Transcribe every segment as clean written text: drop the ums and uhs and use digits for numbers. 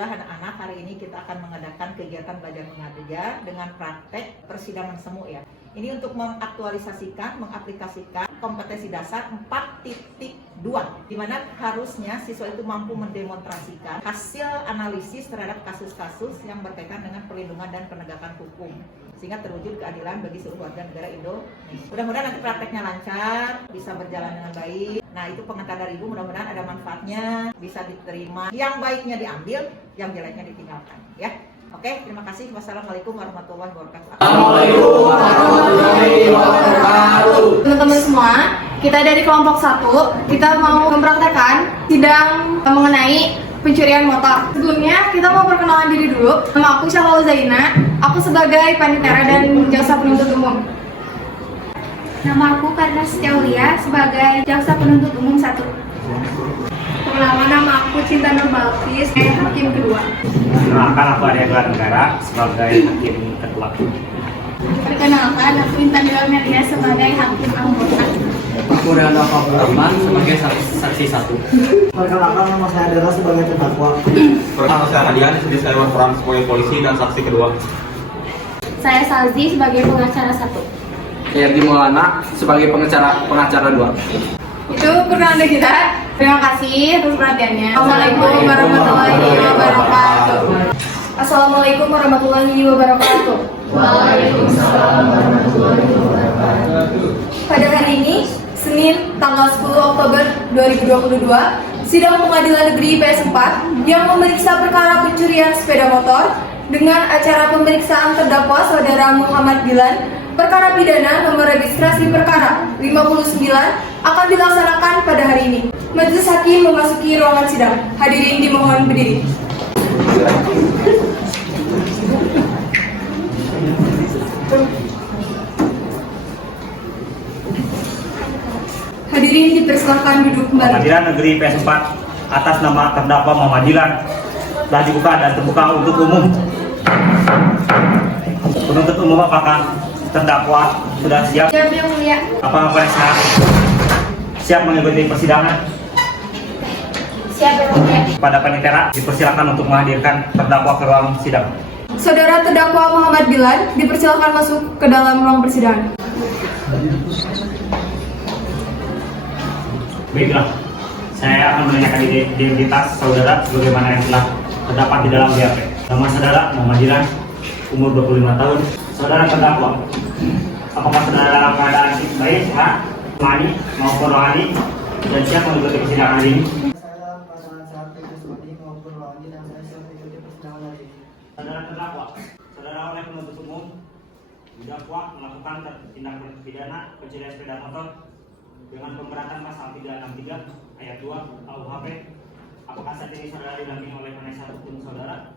Alhamdulillah anak-anak, hari ini kita akan mengadakan kegiatan belajar mengajar dengan praktek persidangan semu ya. Ini untuk mengaktualisasikan, mengaplikasikan kompetensi dasar 4.2, di mana harusnya siswa itu mampu mendemonstrasikan hasil analisis terhadap kasus-kasus yang berkaitan dengan perlindungan dan penegakan hukum, sehingga terwujud keadilan bagi seluruh warga negara Indonesia. Mudah-mudahan nanti prakteknya lancar, bisa berjalan dengan baik. Nah, itu pengetahuan dari Ibu, mudah-mudahan ada manfaatnya, bisa diterima. Yang baiknya diambil, yang jeleknya ditinggalkan ya. Oke, terima kasih. Wassalamualaikum warahmatullahi wabarakatuh. Assalamualaikum warahmatullahi wabarakatuh. Teman-teman semua, kita dari kelompok 1, kita mau mempraktekkan sidang mengenai pencurian motor. Sebelumnya, kita mau perkenalan diri dulu. Nama aku Syahwal Zaina, aku sebagai panitera dan jaksa penuntut umum. Nama aku Karna Setiaulia sebagai jaksa penuntut umum 1. Nama aku Cinta Nur Balkis, hakim kedua. Perkenalkan, aku Arya Gelar Negara sebagai hakim kedua. Perkenalkan, aku Intan Dewa Melia sebagai hakim anggota. Aku Randa Fahur Rahman sebagai saksi 1. Perkenalkan, nama saya adalah sebagai terdakwa. Perkenalkan, saya Hadian, saya berperan sebagai polisi dan saksi kedua. Saya Salzi sebagai pengacara 1. Saya Dimulana sebagai pengacara 2. Itu perkenalan dari kita. Terima kasih atas perhatiannya. Assalamualaikum warahmatullahi wabarakatuh. Assalamualaikum warahmatullahi wabarakatuh. Waalaikumsalam warahmatullahi wabarakatuh. Pada hari ini, Senin, tanggal 10 Oktober 2022, sidang Pengadilan Negeri IPS 4 yang memeriksa perkara pencurian sepeda motor dengan acara pemeriksaan terdakwa Saudara Muhammad Dilan, perkara pidana nomor registrasi perkara 59 akan dilaksanakan pada hari ini. Majelis Hakim memasuki ruangan sidang. Hadirin dimohon berdiri. Hadirin dipersilakan duduk kembali. Pengadilan Negeri IPS 4 atas nama terdakwa Muhammad Dilan telah dibuka dan terbuka untuk umum. Penuntut umum, apakah terdakwa sudah siap? Siap, Yang Mulia. Apakah penasihat siap mengikuti persidangan? Siap, Yang Mulia. Pada panitera dipersilakan untuk menghadirkan terdakwa ke ruang sidang. Saudara terdakwa Muhammad Dilan dipersilakan masuk ke dalam ruang persidangan. Baiklah, saya akan menanyakan identitas saudara sebagaimana yang telah terdapat di dalam BAP. Nama saudara Muhammad Dilan, umur 25 tahun. Saudara terdakwa, apakah saudara dalam keadaan baik, sehat, rohani maupun rohani, dan siap mengikuti persidangan hari ini? Saya dalam keadaan sehat jasmani maupun rohani dan saya siap mengikuti persidangan hari ini. Saudara terdakwa, saudara oleh penuntut umum didakwa melakukan tindak pidana pencurian sepeda motor dengan pemberatan pasal 363 ayat 2 KUHP. Apakah saat ini saudara didampingi oleh penasihat hukum saudara?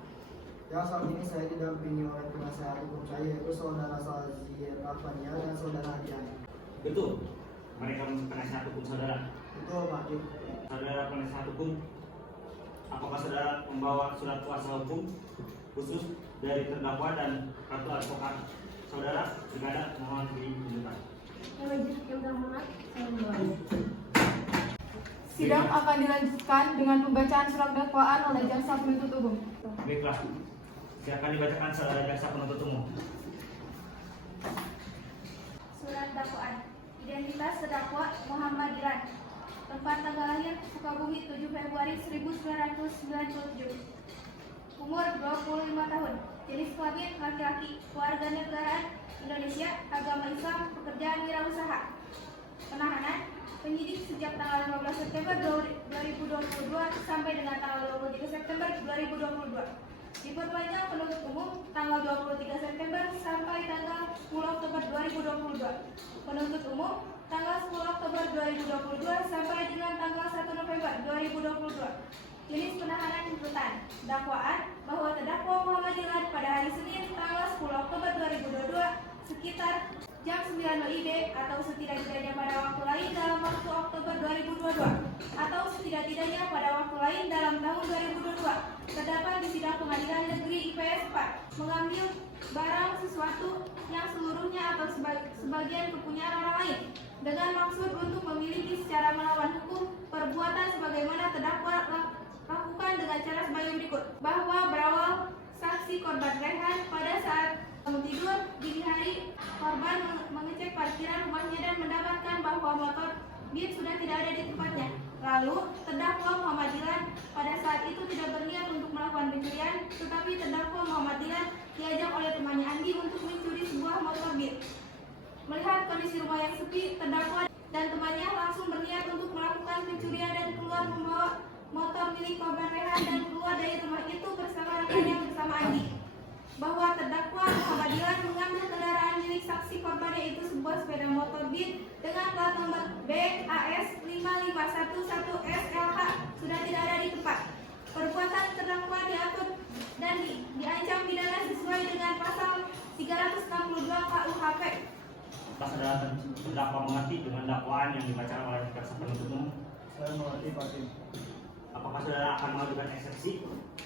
Ya, saat ini saya didampingi oleh penasihat hukum saya, yaitu saudara Salzi Rafania dan saudara Hadian. Betul, mereka penasihat hukum saudara. Betul, Pak Hakim. Saudara penasihat hukum, apakah saudara membawa surat kuasa hukum khusus dari terdakwa dan kartu advokat saudara? Jika ada, mohon ditunjukkan. Sidang akan dilanjutkan dengan pembacaan surat dakwaan oleh jaksa penuntut umum. Baiklah, silakan dibacakan saudara jaksa penuntut umum. Surat dakwaan. Identitas terdakwa Muhammad Dilan. Tempat tanggal lahir Sukabumi 7 Februari 1997. Umur 25 tahun. Jenis kelamin laki-laki. Kewarganegaraan Indonesia. Agama Islam. Pekerjaan wirausaha. Penahanan penyidik sejak tanggal 15 September 2022 sampai dengan tanggal 23 September 2022. Diperpanjang penuntut umum tanggal 23 September sampai tanggal 10 Oktober 2022. Penuntut umum tanggal 10 Oktober 2022 sampai dengan tanggal 1 November 2022. Jenis penahanan rutan. Dakwaan bahwa terdakwa Muhammad Dilan pada hari Senin tanggal 10 Oktober 2022 sekitar jam 9 WIB atau setidak-tidaknya pada waktu lain dalam waktu Oktober 2022 atau setidak-tidaknya pada waktu lain dalam tahun 2022 terdapat di sidang Pengadilan Negeri IPS 4 mengambil barang sesuatu yang seluruhnya atau sebagian kepunyaan orang lain dengan maksud untuk memiliki secara melawan hukum perbuatan sebagaimana terdakwa lakukan dengan cara sebagai berikut. Bahwa berawal saksi korban Rehan pada saat tidur dini hari, korban mengecek parkiran rumahnya dan mendapatkan bahwa motor Beat sudah tidak ada di tempatnya. Lalu, terdakwa Muhammad Dilan pada saat itu tidak berniat untuk melakukan pencurian, tetapi terdakwa Muhammad Dilan diajak oleh temannya Andi untuk mencuri sebuah motor Beat. Melihat kondisi rumah yang sepi, terdakwa dan temannya langsung berniat untuk melakukan pencurian dan keluar membawa motor milik korban Rehan dan keluar dari rumah itu bersama rekannya bersama Andi. Bahwa terdakwa Muhammad Dilan mengambil kendaraan milik saksi korban yaitu sebuah sepeda motor Beat dengan plat nomor BAS 5511 SLH sudah tidak ada di tempat. Perbuatan terdakwa diatur dan diancam pidana sesuai dengan pasal 362 KUHP. Apakah saudara terdakwa mengerti dengan dakwaan yang dibacakan oleh jaksa penuntut umum? Saya mengerti Pak Hakim. Apakah saudara akan mengajukan eksepsi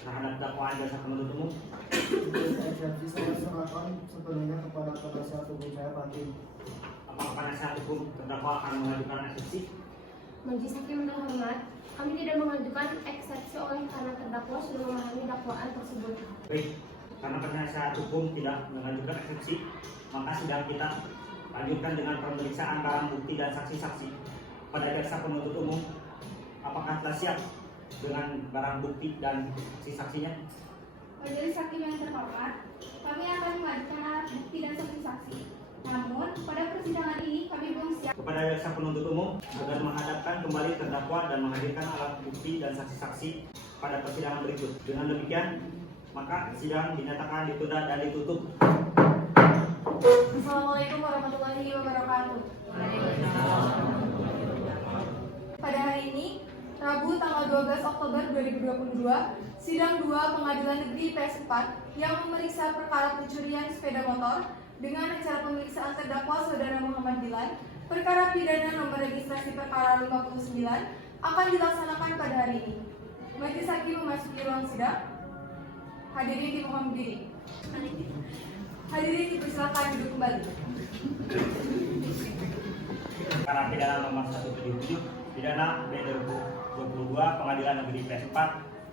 terhadap dakwaan jaksa penuntut umum? Eksepsi saya serahkan sepenuhnya kepada penasihat hukum saya Pak Hakim. Apakah penasihat hukum terdakwa akan mengajukan eksepsi? Majelis Hakim yang terhormat, kami tidak mengajukan eksepsi oleh karena terdakwa sudah memahami dakwaan tersebut. Baik, karena penasihat hukum tidak mengajukan eksepsi, maka sidang kita lanjutkan dengan pemeriksaan barang bukti dan saksi-saksi pada jaksa penuntut umum. Apakah telah siap dengan barang bukti dan saksi-saksinya? Majelis Hakim yang terhormat, kami akan mengajukan alat bukti dan saksi-saksi. Namun, pada persidangan ini kami belum siap. Kepada jaksa penuntut umum agar menghadapkan kembali terdakwa dan menghadirkan alat bukti dan saksi-saksi pada persidangan berikut. Dengan demikian, maka sidang dinyatakan ditunda dan ditutup. Assalamualaikum warahmatullahi wabarakatuh. Pada hari ini, Rabu tanggal 12 Oktober 2022, Sidang 2 Pengadilan Negeri PS4 yang memeriksa perkara pencurian sepeda motor dengan acara pemeriksaan terdakwa Saudara Muhammad Dilan, perkara pidana nomor registrasi perkara 59 akan dilaksanakan pada hari ini. Majelis Hakim memasuki ruang sidang. Hadirin dimohon berdiri. Hadirin dipersilakan duduk kembali. Perkara pidana nomor 177 pidana B2022 Pengadilan Negeri PS4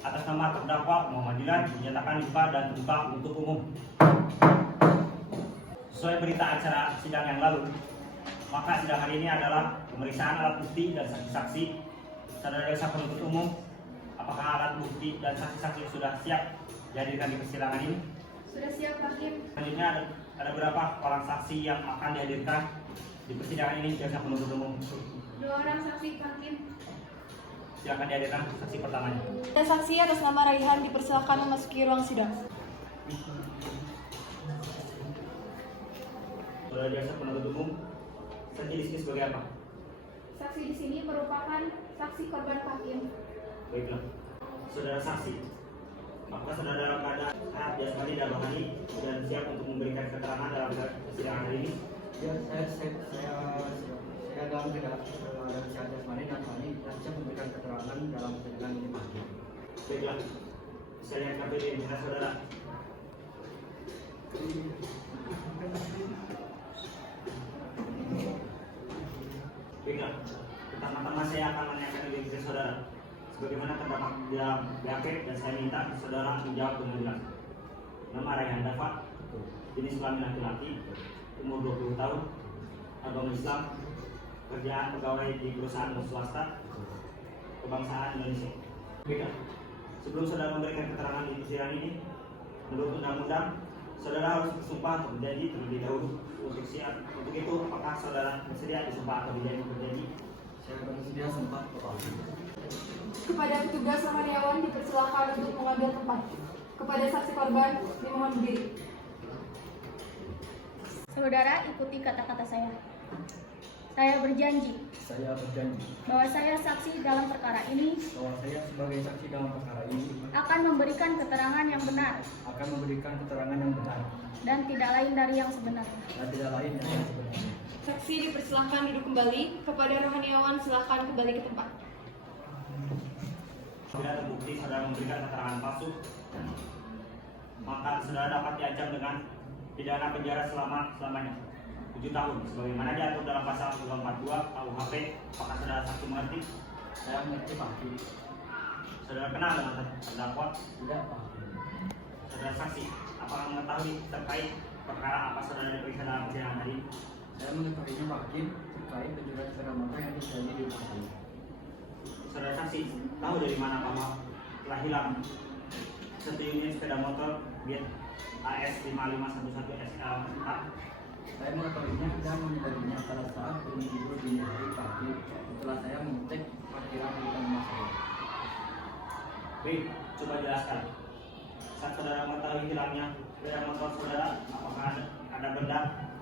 atas nama terdakwa Muhammad Dilan dinyatakan dibuka dan terbuka untuk umum. Sesuai berita acara sidang yang lalu, maka sidang hari ini adalah pemeriksaan alat bukti dan saksi-saksi. Saudara jaksa penuntut umum, apakah alat bukti dan saksi-saksi sudah siap dihadirkan di persidangan ini? Sudah siap, Hakim. Selanjutnya ada berapa orang saksi yang akan dihadirkan di persidangan ini jaksa penuntut umum? 2 orang saksi, Hakim. Silakan dihadirkan saksi pertamanya. Dan saksi atas nama Raihan dipersilakan memasuki ruang sidang. Saudara jaksa penuntut umum, saksi di sini sebagai apa? Saksi di sini merupakan saksi korban Hakim. Baiklah, saudara saksi, apakah saudara dalam keadaan sehat jasmani dan rohani dan siap untuk memberikan keterangan dalam persidangan hari ini? Ya, saya dalam keadaan sehat jasmani dan rohani dan siap memberikan keterangan dalam persidangan ini Pak Hakim. Baiklah, saya lihat KPD identitas saudara. Baiklah, pertama-tama saya akan menanyakan identitas saudara. Sebagaimana terdapat di dalam BAP dan saya minta saudara menjawab dengan jelas. Nama Raihan Dafa, jenis kelamin laki-laki, umur 20 tahun, agama Islam, kerjaan pegawai di perusahaan swasta, kebangsaan Indonesia. Baiklah, sebelum saudara memberikan keterangan di persidangan ini, menurut undang-undang, saudara harus bersumpah atau berjanji terlebih dahulu. Untuk itu, apakah saudara bersedia disumpah atau berjanji? Saya bersedia sumpah Pak Hakim. Kepada petugas Rohaniawan dipersilakan untuk mengambil tempat. Kepada saksi korban dimohon berdiri. Saudara, ikuti kata-kata saya. Saya berjanji Saya berjanji bahwa saya saksi dalam perkara ini bahwa saya sebagai saksi dalam perkara ini akan memberikan keterangan yang benar akan memberikan keterangan yang benar dan tidak lain dari yang sebenarnya. dan tidak lain dari yang sebenarnya. Saksi dipersilakan duduk kembali. Kepada Rohaniawan silakan kembali ke tempat. Bila terbukti saudara memberikan keterangan palsu, maka saudara dapat diancam dengan pidana penjara selamanya 7 tahun, sebagaimana diatur dalam pasal 242 KUHP. Apakah saudara saksi mengerti? Saya mengerti Pak Hakim. Saudara kenal dengan terdakwa? Tidak, Pak Hakim. Saudara saksi, apakah mengetahui terkait perkara apa saudara diperiksa dalam persidangan hari ini? Saya mengetahuinya Pak Hakim terkait pencurian sepeda motor yang terjadi di rumah saya. Saudara saksi, tahu dari mana bahwa telah hilang satu unit sepeda motor Fiat AS 5511 SL4? Saya mengetahuinya dan mencarinya pada saat berhenti tidur dini hari pagi setelah saya mengecek parkiran di rumah saya. Baik, coba jelaskan. Saat saudara mengetahui hilangnya sepeda motor saudara, apakah ada benda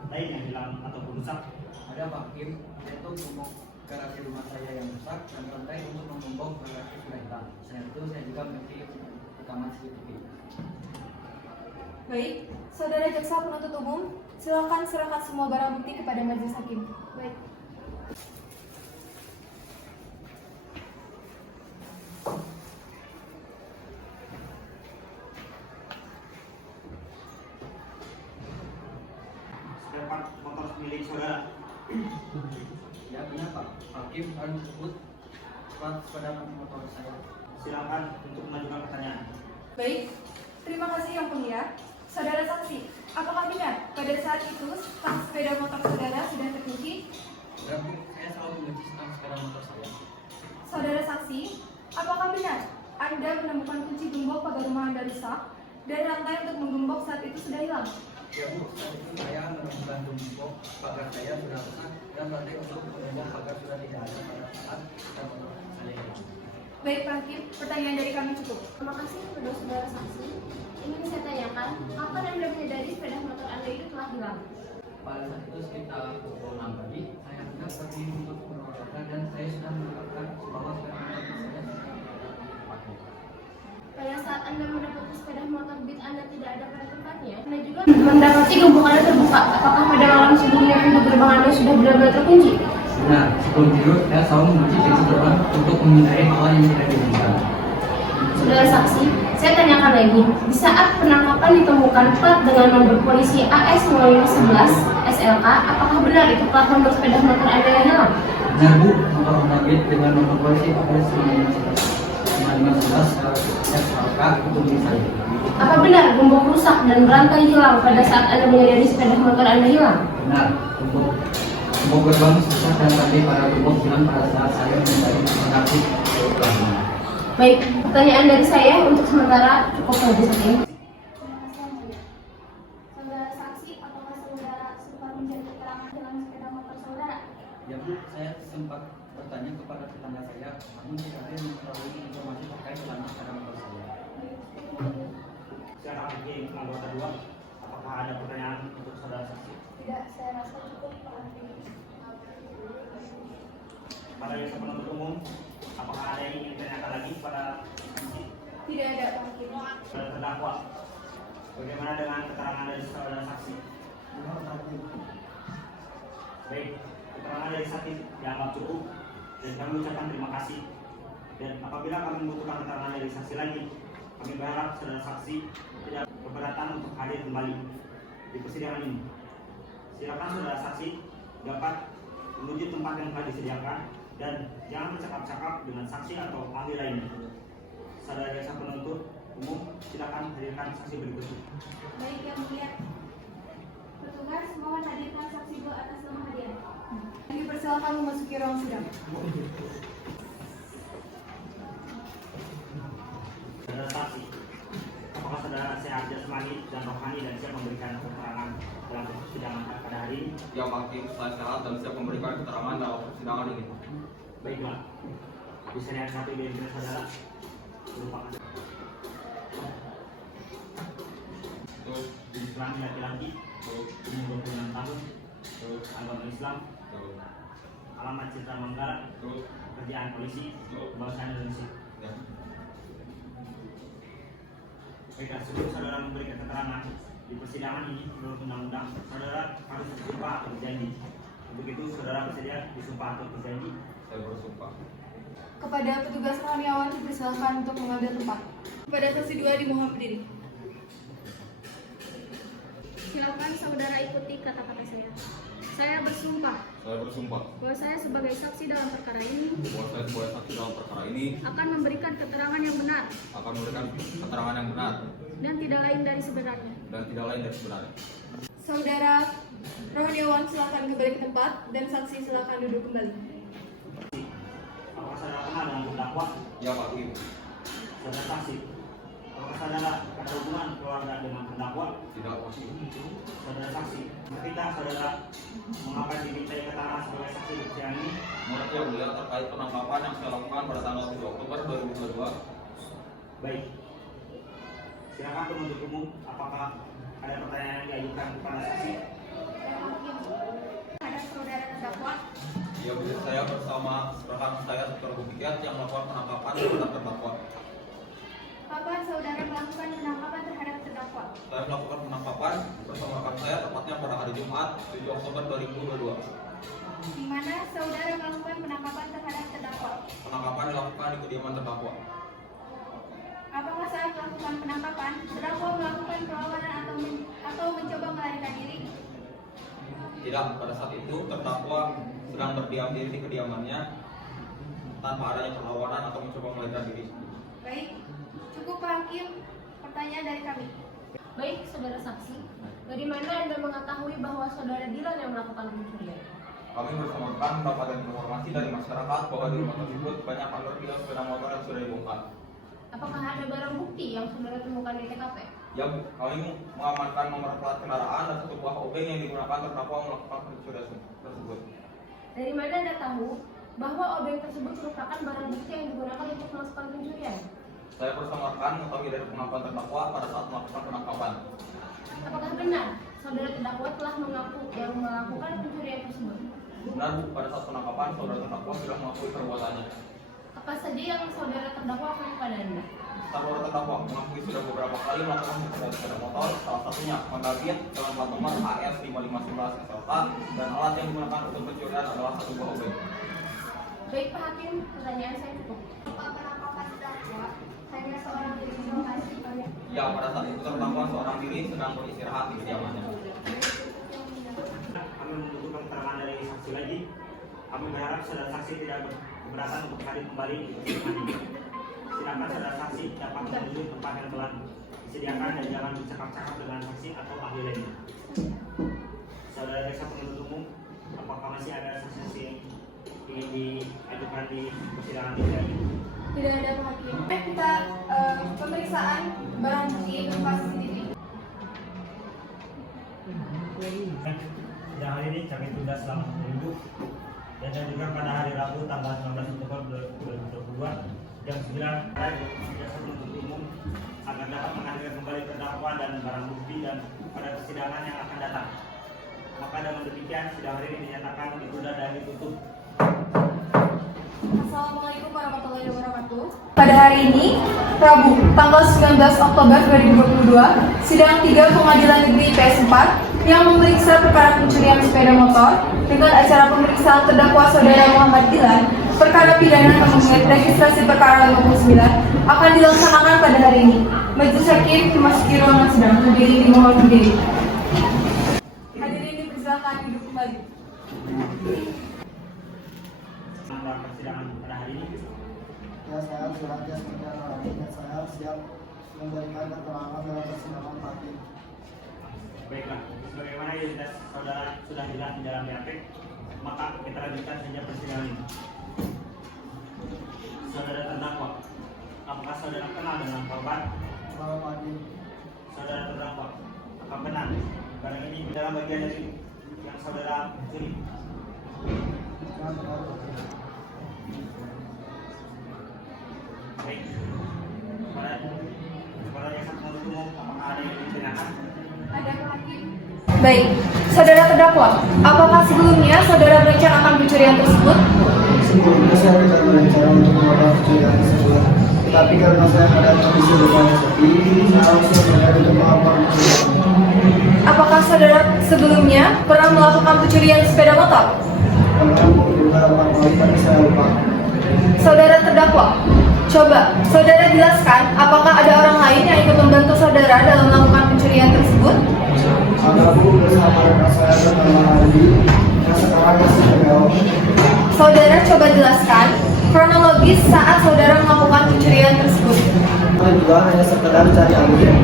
lain yang hilang ataupun rusak? Ada Pak Hakim, yaitu gembok garasi rumah saya yang rusak dan rantai untuk menggembok garasi sudah hilang. Selain itu saya juga memiliki rekaman CCTV. Baik, saudara jaksa penuntut umum, silakan serahkan semua barang bukti kepada majelis hakim. Baik. Sepeda motor milik saudara. Ya benar Pak Hakim, hal tersebut sepeda motor saya. Silakan untuk mengajukan pertanyaan. Baik, terima kasih yang mulia. Saudara saksi, apakah benar pada saat itu stang sepeda motor saudara sudah terkunci? Ya Bu, saya selalu membenci tentang sepeda motor saya. Saudara saksi, apakah benar Anda menemukan kunci gembok pagar rumah Anda rusak dan rantai untuk menggembok saat itu sudah hilang? Ya Bu, saat itu saya menemukan gembok pagar saya sudah rusak dan rantai untuk menggembok pagar sudah tidak ada pada saat sepeda motor saya hilang. Baik Pak Hakim, pertanyaan dari kami cukup. Terima kasih kepada saudara saksi. Ingin saya tanyakan, kapan Anda menyadari sepeda motor Anda itu telah hilang? Pada saat itu sekitar pukul 6 pagi, saya hendak pergi untuk berolahraga dan saya sudah mendapatkan bahwa sepeda motor saya dipakai. Pada saat Anda mendapati sepeda motor Beat Anda tidak ada pada tempatnya, Anda juga mendapati gembok Anda terbuka. Apakah pada malam sebelumnya pintu gerbang Anda sudah benar-benar terkunci? Nah, sebelum tidur, saya selalu mengunci pintu gerbang untuk menghindari hal yang tidak diinginkan. Saudara saksi, saya tanyakan lagi. Di saat penangkapan ditemukan plat dengan nomor polisi AS 5511 SLK, apakah benar itu plat nomor sepeda motor Anda yang hilang? Benar Bu, motor Honda Beat dengan nomor polisi AS 5511 SLK itu milik saya. Apa benar gembok rusak dan rantai hilang pada saat Anda menyadari sepeda motor Anda hilang? Benar, gembok gerbang rusak dan rantai pada gembok hilang pada saat saya mencari lokasi gerbang. Baik, pertanyaan dari saya untuk sementara cukup saja saat ini. Saudara saksi, apakah saudara sempat mencari keterangan dalam sepeda motor saudara? Ya Bu, saya sempat bertanya kepada tetangga saya, namun tidak ada yang mengetahui informasi terkait dengan sepeda motor saya. Silakan lagi anggota 2. Apakah ada pertanyaan untuk saudara saksi? Tidak, saya rasa cukup Pak Hakim. Pada jaksa penuntut umum, apakah ada yang ingin ditanyakan lagi pada saksi? Tidak ada Pak Hakim. Pada terdakwa, bagaimana dengan keterangan dari saudara saksi? Benar Hakim. Baik, keterangan dari saksi dianggap cukup dan kami ucapkan terima kasih. Dan apabila kami membutuhkan keterangan dari saksi lagi, kami berharap saudara saksi tidak keberatan untuk hadir kembali di persidangan ini. Silakan saudara saksi dapat menuju tempat yang telah disediakan dan jangan bercakap-cakap dengan saksi atau ahli lainnya. Saudara jaksa penuntut umum, silakan hadirkan saksi berikutnya. Baik yang mulia. Petugas mohon hadirkan saksi 2 atas nama hadiah. Kami persilakan memasuki ruang sidang. Saudara saksi, apakah saudara sehat jasmani dan rohani dan siap memberikan keterangan dalam persidangan pada hari ini? Ya Pak Hakim, saya sehat dan siap memberikan keterangan dalam persidangan ini. Baiklah, bisa lihat satu identitas saudara berupa Tuh, Islam laki-laki, umur 26 tahun, agama Islam, alamat Citra Manggala, tuh, pekerjaan polisi, kebangsaan Indonesia. ya. Baiklah, sebelum saudara memberikan keterangan di persidangan ini menurut undang-undang, saudara harus bersumpah atau berjanji. Untuk itu, saudara bersedia disumpah atau berjanji? Saya bersumpah. Kepada petugas rohaniawan dipersilakan untuk mengambil tempat. Kepada saksi 2 dimohon berdiri. Silakan saudara ikuti kata-kata saya. Saya bersumpah Saya bersumpah bahwa saya sebagai saksi dalam perkara ini bahwa saya sebagai saksi dalam perkara ini akan memberikan keterangan yang benar akan memberikan keterangan yang benar dan tidak lain dari sebenarnya. sebenarnya. Saudara Rohaniawan silakan kembali ke tempat dan saksi silakan duduk kembali. Apakah saudara kenal dengan terdakwa? Ya Pak Hakim. Saudara saksi, apakah saudara ada hubungan keluarga dengan terdakwa? Tidak Pak Hakim. Saudara saksi, ketika saudara mengapa dimintai keterangan sebagai saksi di persidangan ini? Menurut yang mulia terkait penangkapan yang saya lakukan pada tanggal 7 Oktober 2022. Baik. Silakan penuntut umum, apakah ada pertanyaan yang diajukan kepada saksi? Ada saudara terdakwa. Ya begitu saya bersama rekan saya Dr. Bukiat yang melakukan penangkapan terhadap terdakwa. Kapan saudara melakukan penangkapan terhadap terdakwa? Saya melakukan penangkapan bersama rekan saya tepatnya pada hari Jumat 7 Oktober 2022. Di mana saudara melakukan penangkapan terhadap terdakwa? Penangkapan dilakukan di kediaman terdakwa. Apakah saat melakukan penangkapan, terdakwa melakukan perlawanan atau mencoba melarikan diri? Tidak, pada saat itu terdakwa sedang berdiam diri di kediamannya tanpa adanya perlawanan atau mencoba melarikan diri. Baik, cukup Pak Hakim. Pertanyaan dari kami. Baik, saudara saksi, dari mana Anda mengetahui bahwa saudara Dilan yang melakukan pencurian? Kami bersama rekan mendapatkan informasi dari masyarakat bahwa di rumah tersebut banyak parkir sepeda motor yang sudah dibongkar. Apakah ada barang bukti yang saudara temukan di TKP? Ya, kami mengamankan nomor plat kendaraan dan satu buah obeng yang digunakan terdakwa melakukan pencurian tersebut. Dari mana Anda tahu bahwa obeng tersebut merupakan barang bukti yang digunakan untuk melakukan pencurian? Saya bersama rekan mengetahui dari pengakuan terdakwa pada saat melakukan penangkapan. Apakah benar saudara terdakwa telah mengaku yang melakukan pencurian tersebut? Benar, Bu, pada saat penangkapan saudara terdakwa sudah mengakui perbuatannya. Apa saja yang saudara terdakwa lakukan kepada Anda? Saudara terdakwa mengakui sudah beberapa kali melakukan pencurian sepeda motor, salah satunya Honda Beat dengan plat nomor AS 5511 SLK dan alat yang digunakan untuk pencurian adalah satu buah obeng. Baik Pak Hakim, pertanyaan saya cukup. Apa penangkapan terdakwa hanya seorang diri di lokasi? Ya, pada saat itu terdakwa seorang diri sedang beristirahat di kediamannya. Kami membutuhkan keterangan dari saksi lagi. Kami berharap saudara saksi tidak keberatan untuk hadir kembali di persidangan ini. Silakan saudara saksi dapat menuju tempat yang telah disediakan dan jangan bercakap-cakap dengan saksi atau ahli lainnya. Saudara jaksa penuntut umum, apakah masih ada saksi yang ingin diajukan di persidangan ini? Tidak ada Pak Hakim. Kita pemeriksaan barang bukti berupa CCTV. Sidang hari ini kami tunda selama 1 minggu dan juga pada hari Rabu tanggal 19 Oktober 2022 jam 9 jaksa penuntut umum agar dapat menghadirkan kembali terdakwa dan barang bukti dan pada persidangan yang akan datang. Maka dengan demikian sidang hari ini dinyatakan ditunda dan ditutup. Assalamualaikum warahmatullahi wabarakatuh. Pada hari ini, Rabu, tanggal 19 Oktober 2022, sidang 3 Pengadilan Negeri PS 4 yang memeriksa perkara pencurian sepeda motor dengan acara pemeriksaan terdakwa saudara Muhammad Dilan, perkara pidana nomor registrasi perkara 59 akan dilaksanakan pada hari ini. Majelis Hakim memasuki ruangan sidang. Hadirin dimohon berdiri. Hadirin dipersilakan duduk kembali. Dalam persidangan pada hari ini, Ya, saya Surajat Perdana dan saya siap memberikan keterangan dalam persidangan Pak Hakim. baiklah, sebagaimana identitas saudara sudah jelas di dalam BAP, maka kita lanjutkan saja persidangan ini. Saudara terdakwa, apakah saudara kenal dengan korban? Kalau Pak Hakim, Saudara terdakwa, apakah benar barang ini dalam bagian dari yang saudara curi? ya benar Pak Hakim. Baik, kepada jaksa penuntut umum, apakah ada yang dipidanakan? Ada Pak Hakim. Baik, saudara terdakwa, apakah sebelumnya saudara merencanakan pencurian tersebut? Sebelumnya saya tidak berencana untuk melakukan pencurian tersebut, tetapi karena saya ada kondisi rumah yang sepi, saya harus berangkat untuk melakukan pencurian. Apakah saudara sebelumnya pernah melakukan pencurian sepeda motor? Karena beberapa kali tapi saya lupa. Saudara terdakwa, coba saudara jelaskan apakah ada orang lain yang ikut membantu saudara dalam melakukan pencurian tersebut? Ada Bu bersama rekan saya bernama Andi orang yang senior. Saudara coba jelaskan kronologis saat saudara melakukan pencurian tersebut. Tujuan hanya sekedar cari angin.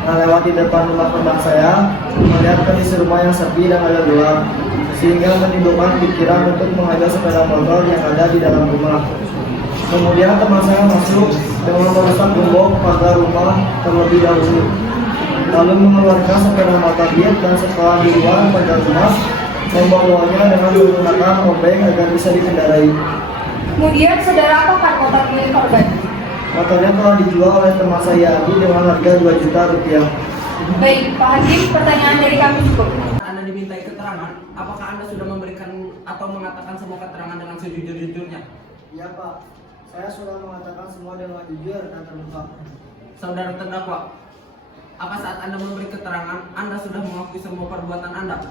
Nah, lewat di depan rumah teman saya, melihat kondisi rumah yang sepi dan agak gelap, sehingga menimbulkan pikiran untuk mengajar sepeda motor yang ada di dalam rumah. Kemudian teman saya masuk dengan merusak gembok pagar rumah terlebih dahulu, lalu mengeluarkan sepeda motor Beat dan setelah di luar pagar rumah, membawanya dengan menggunakan obeng agar bisa dikendarai. Kemudian saudara apakan motor milik korban? Motornya telah dijual oleh teman saya Adi dengan harga 2 juta rupiah. Baik, Pak Hakim, pertanyaan dari kami cukup. Anda dimintai keterangan, apakah Anda sudah memberikan atau mengatakan semua keterangan dengan sejujur-jujurnya? Iya Pak, saya sudah mengatakan semua dengan jujur dan terbuka. Saudara terdakwa, apa saat Anda memberi keterangan, Anda sudah mengakui semua perbuatan Anda?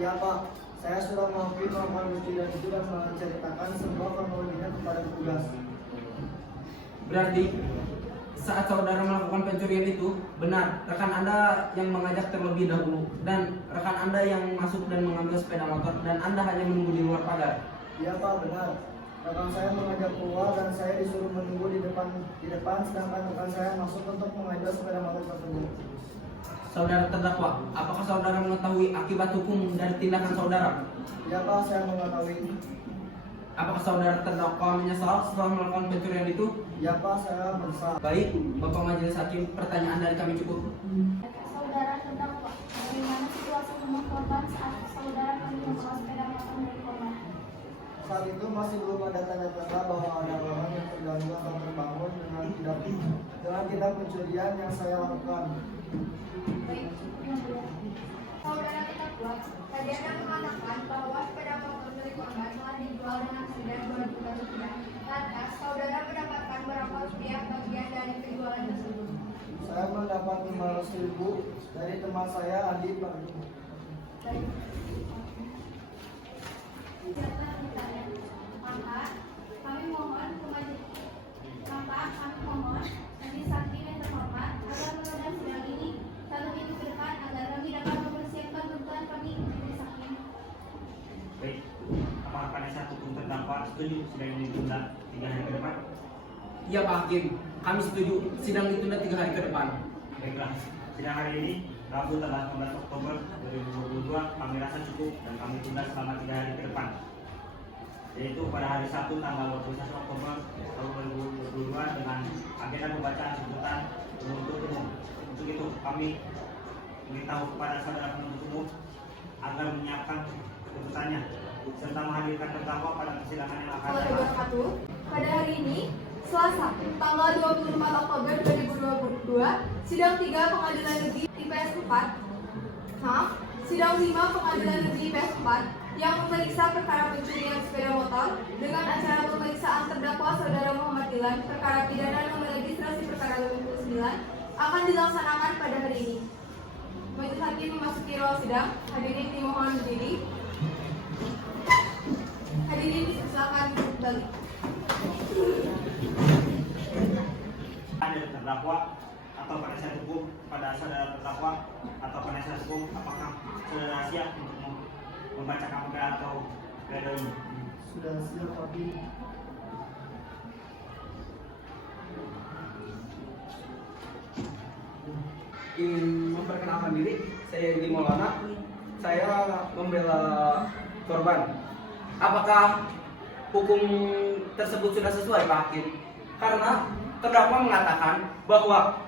Iya Pak, saya sudah mengakui melakukan pencurian itu dan menceritakan semua kronologinya kepada petugas. Berarti saat saudara melakukan pencurian itu, benar rekan Anda yang mengajak terlebih dahulu dan rekan Anda yang masuk dan mengambil sepeda motor dan Anda hanya menunggu di luar pagar. Iya Pak, benar. Rekan saya mengajak keluar dan saya disuruh menunggu di depan sedangkan rekan saya masuk untuk mengambil sepeda motor tersebut. Saudara terdakwa, apakah saudara mengetahui akibat hukum dari tindakan saudara? Iya Pak, saya mengetahui. Apakah saudara terdakwa menyesal setelah melakukan pencurian itu? Iya Pak, saya menyesal. Baik, Bapak Majelis Hakim, pertanyaan dari kami cukup. Saudara terdakwa, bagaimana situasi rumah korban saat saudara pergi membawa sepeda motor milik korban? Saat itu masih belum ada tanda-tanda bahwa ada orang yang terganggu atau terbangun dengan tindak pencurian yang saya lakukan. Baik, yang mulia. Saudara terdakwa, tadi Anda mengatakan bahwa sepeda motor milik korban telah dijual dengan harga 2 juta rupiah. Lantas, saudara mendapatkan berapa rupiah bagian dari penjualan tersebut? Saya mendapat 500.000 dari teman saya Andi Pak. Baik. Tidak ditanya. Maka kami mohon majelis hakim yang terhormat agar menunda sidang ini 1 minggu ke depan agar kami dapat mempersiapkan tuntutan kami majelis hakim. Baik, apakah penasihat hukum terdakwa setuju sidang ini ditunda 3 hari ke depan? Iya Pak Hakim, kami setuju sidang ditunda 3 hari ke depan. Baiklah, sidang hari ini Rabu tanggal 19 Oktober 2022 kami rasa cukup dan kami tunda selama 3 hari ke depan, yaitu pada hari Sabtu tanggal 21 Oktober tahun 2022 dengan agenda pembacaan tuntutan penuntut umum. Untuk itu kami memberitahu kepada saudara penuntut umum agar menyiapkan tuntutannya serta menghadirkan terdakwa pada persidangan yang akan Kalau datang. wabarakatuh, pada hari ini Selasa, tanggal 24 Oktober 2022, sidang 3 Pengadilan Negeri IPS 4, sidang 5 Pengadilan Negeri IPS 4 yang memeriksa perkara pencurian sepeda motor dengan acara pemeriksaan terdakwa saudara Muhammad Dilan perkara pidana nomor registrasi perkara 59 akan dilaksanakan pada hari ini. Majelis hakim memasuki ruang sidang. Hadirin dimohon berdiri. Hadirin silakan duduk balik. Ada terdakwa atau penasihat hukum pada saudara terdakwa atau penasihat hukum, apakah saudara siap untuk membacakan perkara atau pledoi ini? Sudah siap tapi Ingin memperkenalkan diri, saya Yudi Maulana. Saya membela korban. Apakah hukum tersebut sudah sesuai Pak Hakim? Karena terdakwa mengatakan bahwa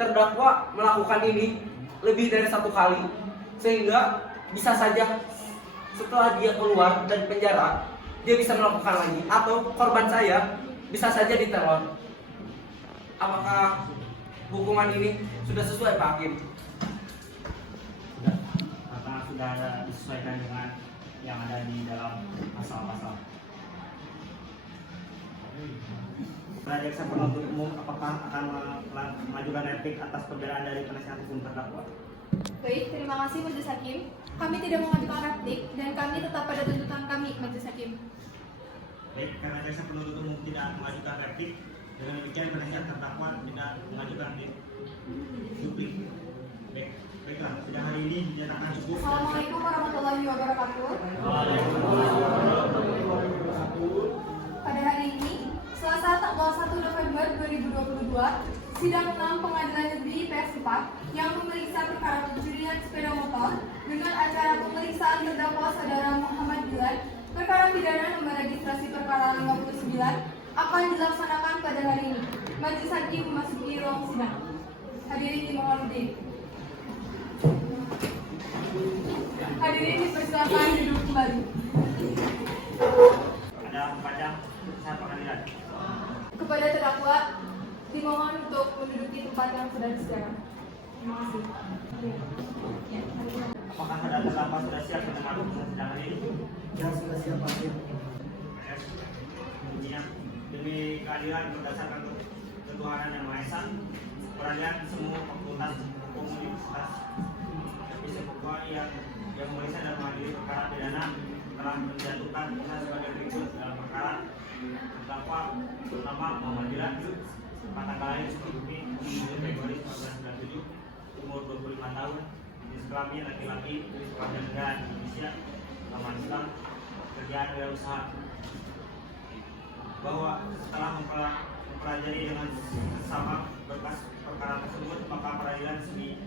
terdakwa melakukan ini lebih dari 1 kali, sehingga bisa saja setelah dia keluar dari penjara dia bisa melakukan lagi, atau korban saya bisa saja diteror. Apakah hukuman ini sudah sesuai Pak Hakim? Sudah, karena sudah disesuaikan dengan yang ada di dalam pasal-pasal. Pada jaksa penuntut umum, apakah akan mengajukan replik atas pembelaan dari penasihat hukum terdakwa? Baik, terima kasih Majelis Hakim. Kami tidak mengajukan replik dan kami tetap pada tuntutan kami, Majelis Hakim. Baik, karena jaksa penuntut umum tidak mengajukan replik, dengan demikian penasihat terdakwa tidak mengajukan duplik. Baiklah, sidang hari ini dinyatakan cukup. Assalamualaikum warahmatullahi wabarakatuh. Sidang 6 Pengadilan Negeri PS4 yang memeriksa perkara pencurian sepeda motor dengan acara pemeriksaan terdakwa saudara Muhammad Dilan, perkara pidana nomor registrasi perkara 59 akan dilaksanakan pada hari ini. Majelis Hakim memasuki ruang sidang. Hadirin dimohon berdiri. Hadirin dipersilakan duduk kembali. Ada membaca putusan pengadilan. Kepada terdakwa dimohon untuk menduduki tempat yang sudah disediakan. Terima kasih. Apakah saudara terdakwa sudah siap mendengar putusan sidang hari ini? Ya, sudah siap hakim. Bunyinya, demi keadilan berdasarkan ketuhanan yang Maha Esa, peradilan semua fakultas hukum universitas bisa bahwa yang memeriksa dan mengadili perkara pidana telah menjatuhkan putusan sebagai berikut dalam perkara terdakwa pertama Muhammad Dilan, kata kelahiran Sukabumi 7 Februari 1997, umur 25 tahun, jenis kelamin laki-laki, warga negara Indonesia, nama Islam, kerjaan wirausaha. Bahwa setelah mempelajari dengan sesama berkas perkara tersebut, maka peradilan semi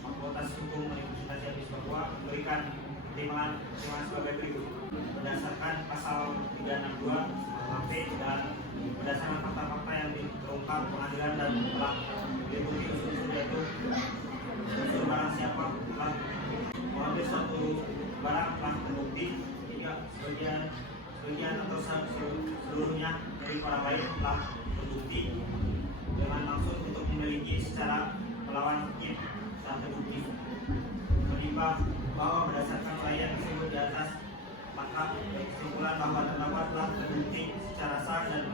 Fakultas Hukum Universitas Yabis Papua memberikan pertimbangan sebagai berikut. Berdasarkan pasal 362 KUHP dan berdasarkan fakta-fakta yang terungkap pengadilan dan telah diikuti unsur-unsur yaitu unsur barang siapa telah mengambil suatu barang telah terbukti hingga sebagian atau seluruhnya dari para baik telah terbukti dengan maksud untuk memiliki secara melawan hakim dan terbukti. Menimbang bahwa berdasarkan uraian tersebut di atas, maka kesimpulan bahwa terdakwa telah terbukti secara sah dan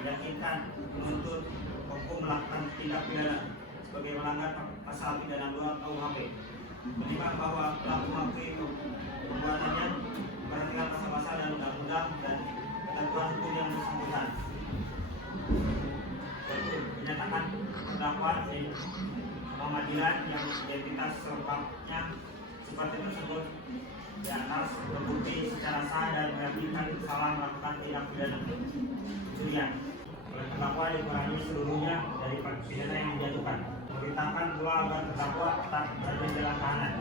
meyakinkan menuntut hukum melakukan tindak pidana sebagai melanggar pasal pidana 2 KUHP. Menimbang bahwa pelaku mengakui perbuatannya memperhatikan pasal-pasal dan undang-undang dan ketentuan hukum yang bersangkutan. Yaitu menyatakan terdakwa Muhammad Dilan yang identitas selengkapnya seperti tersebut di atas terbukti secara sah dan meyakinkan salah melakukan tindak pidana pencurian. Oleh terdakwa dikurangi seluruhnya dari pidana yang dijatuhkan. Memerintahkan pula agar terdakwa tetap berada di dalam tahanan.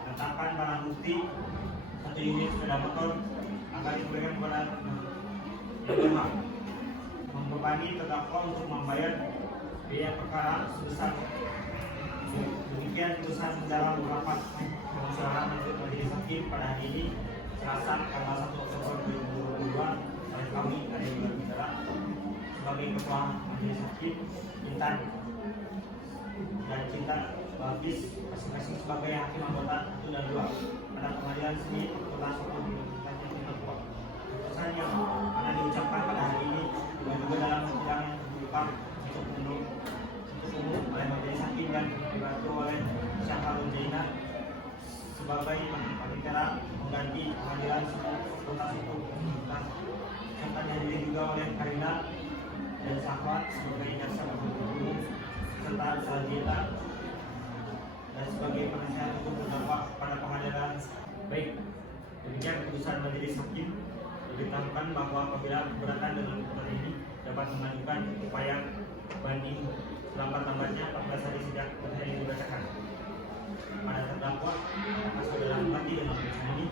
Menetapkan barang bukti 1 unit sepeda motor agar diberikan kepada yang berhak. Membebani terdakwa untuk membayar biaya perkara sebesar. Demikian putusan dalam beberapa permusyawaratan untuk majelis hakim pada hari ini Selasa tanggal 1 Oktober 2022 oleh kami dari Negara sebagai ketua majelis hakim Intan dan Cinta Bagis masing-masing sebagai hakim anggota 1 dan 2 pada pengadilan seni Fakultas Hukum Universitas Yabis Papua. Putusan yang akan diucapkan pada hari ini juga dalam sidang yang terbuka untuk umum oleh majelis hakim dan dibantu oleh Syahrul Jaina sebagai panitia pengganti pengadilan Fakultas Hukum Universitas, serta dihadiri juga oleh Karina dan Syahwat sebagai jaksa penuntut umum serta Saljita dan sebagai penasihat hukum terdakwa pada pengadilan. Baik, demikian keputusan majelis hakim. Diberitahukan bahwa apabila keberatan dengan putusan ini dapat mengajukan upaya banding selambat-lambatnya 14 hari sejak putusan ini dibacakan. Pada terdakwa, apakah saudara mengerti dengan putusan ini?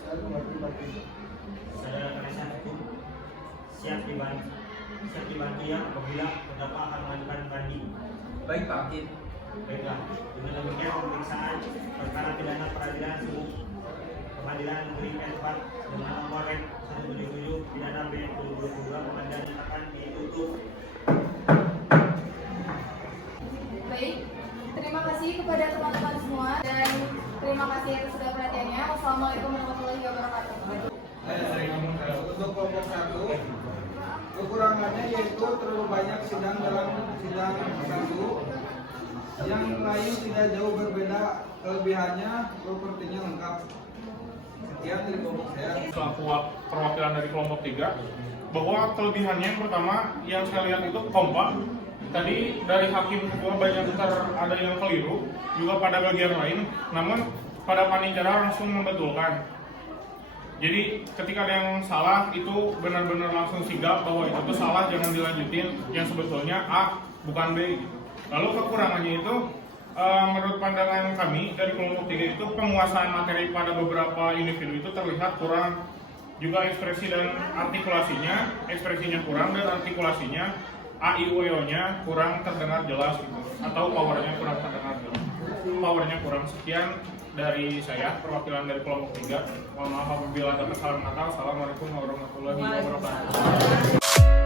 Saya mengerti hakim. Saudara penasihat hukum siap dibantu ya apabila terdakwa akan mengajukan banding. Baik Pak Hakim. Baiklah, dengan demikian pemeriksaan perkara pidana peradilan sumum Pengadilan Negeri PS4 dengan nomor rek 177 pidana B2022 pengadilan akan ditutup. Baik, terima kasih kepada teman-teman semua dan terima kasih atas segala perhatiannya. Wassalamualaikum warahmatullahi wabarakatuh. Untuk kelompok 1, kekurangannya yaitu terlalu banyak sidang dalam sidang 1, yang lain tidak jauh berbeda, kelebihannya propertinya lengkap. Sekian dari kelompok saya. Selaku perwakilan dari kelompok 3, bahwa kelebihannya yang pertama yang saya lihat itu kompak. Tadi dari hakim ketua banyak ada yang keliru juga pada bagian lain, namun pada panitia langsung membetulkan. Jadi ketika ada yang salah itu benar-benar langsung sigap bahwa itu salah, jangan dilanjutin. Yang sebetulnya A bukan B gitu. Lalu kekurangannya itu menurut pandangan kami dari kelompok 3 itu penguasaan materi pada beberapa individu itu terlihat kurang, juga ekspresi dan artikulasinya, ekspresinya kurang dan artikulasinya A-I-O-nya kurang terdengar jelas gitu, atau powernya kurang terdengar jelas. Powernya kurang. Sekian dari saya, perwakilan dari kelompok 3. Mohon maaf apabila ada kesalahan kata. Assalamualaikum warahmatullahi wabarakatuh.